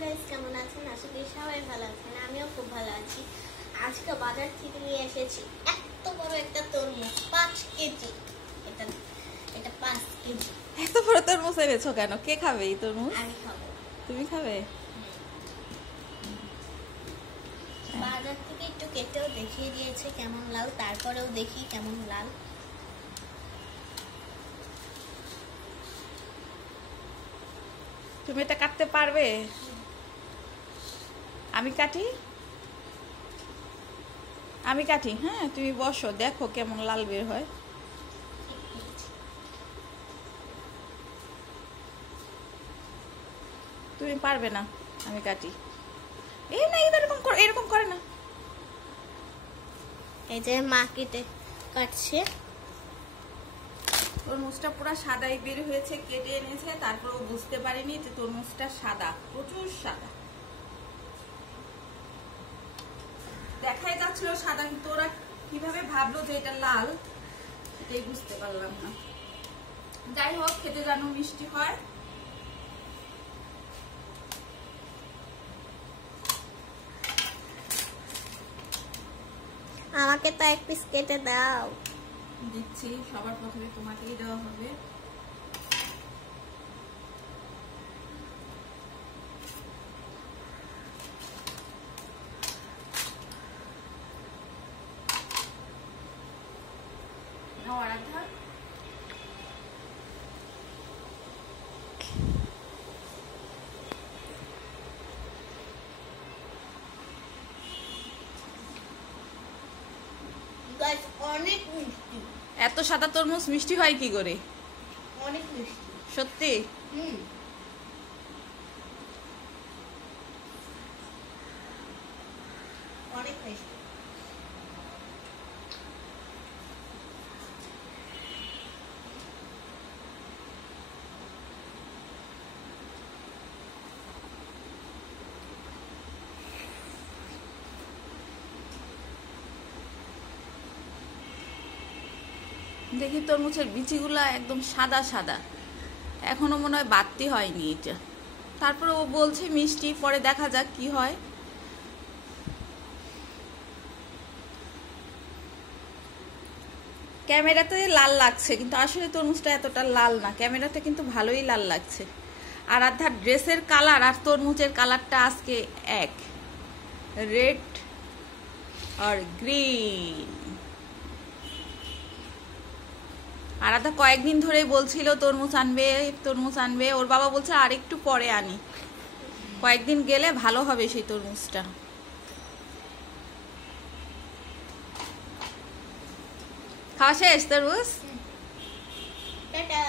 Guys, কেমন আছেন? আশা করি সবাই ভালো আছেন। আমিও খুব ভালো আছি। আজকে বাজার থেকে নিয়ে এসেছি এত বড় একটা তরমুজ, 5 কেজি। এটা এটা 5 কেজি। এত বড় তরমুজ এনেছো কেন? কে খাবে এই তরমুজ? আমি খাবো। তুমি খাবে? বাজার থেকে একটু কেটেও দেখিয়ে দিয়েছে কেমন লাল, তারপরেও দেখি কেমন লাল। তুমি এটা কাটতে পারবে? আমি কাটি? আমি কাটি, হ্যাঁ। তুমি বসো, দেখো কেমন লাল বের হয়। তুমি পারবে না, আমি কাটি। এই না, এরকম করে না। এই যে মা কেটে কাটছে। তরমুজটা পুরো সাদাই বের হয়েছে, কেটে এনেছে, তারপর ও বুঝতে পারিনি যে তরমুজটা সাদা, প্রচুর সাদা দেখাই যাচ্ছিল সাদা, কিন্তু ওরা কিভাবে ভাবলো যে এটা লাল, এটাই বুঝতে পারলাম না। যাই হোক, খেতে জানো মিষ্টি হয়। আমাকে তো এক পিস কেটে দাও। দিচ্ছি, সবার প্রথমে তোমাকেই দেওয়া হবে। আরাধ্যা, গাইস, অনেক মিষ্টি। এত সাদা তরমুজ মিষ্টি হয় কি করে? অনেক মিষ্টি সত্যি? অনেক মিষ্টি। দেখি তরমুজের বিচিগুলা একদম সাদা সাদা, এখনো মনে হয় বাড়তি হয়নি এটা। তারপরে ও বলছে মিষ্টি, পরে দেখা যাক কি হয়। ক্যামেরাতে লাল লাগছে, কিন্তু আসলে তরমুজটা এতটা লাল না। ক্যামেরাতে কিন্তু ভালোই লাল লাগছে। আর আধার ড্রেসের কালার আর তরমুজের কালারটা আজকে এক, রেড আর গ্রিন। আর আধা কয়েকদিন ধরেই বলছিল তরমুজ আনবে। ওর বাবা বলছে আর একটু পরে আনি, কয়েকদিন গেলে ভালো হবে সেই তরমুজটা। খাওয়া শেষ তরমুজ? টাটা।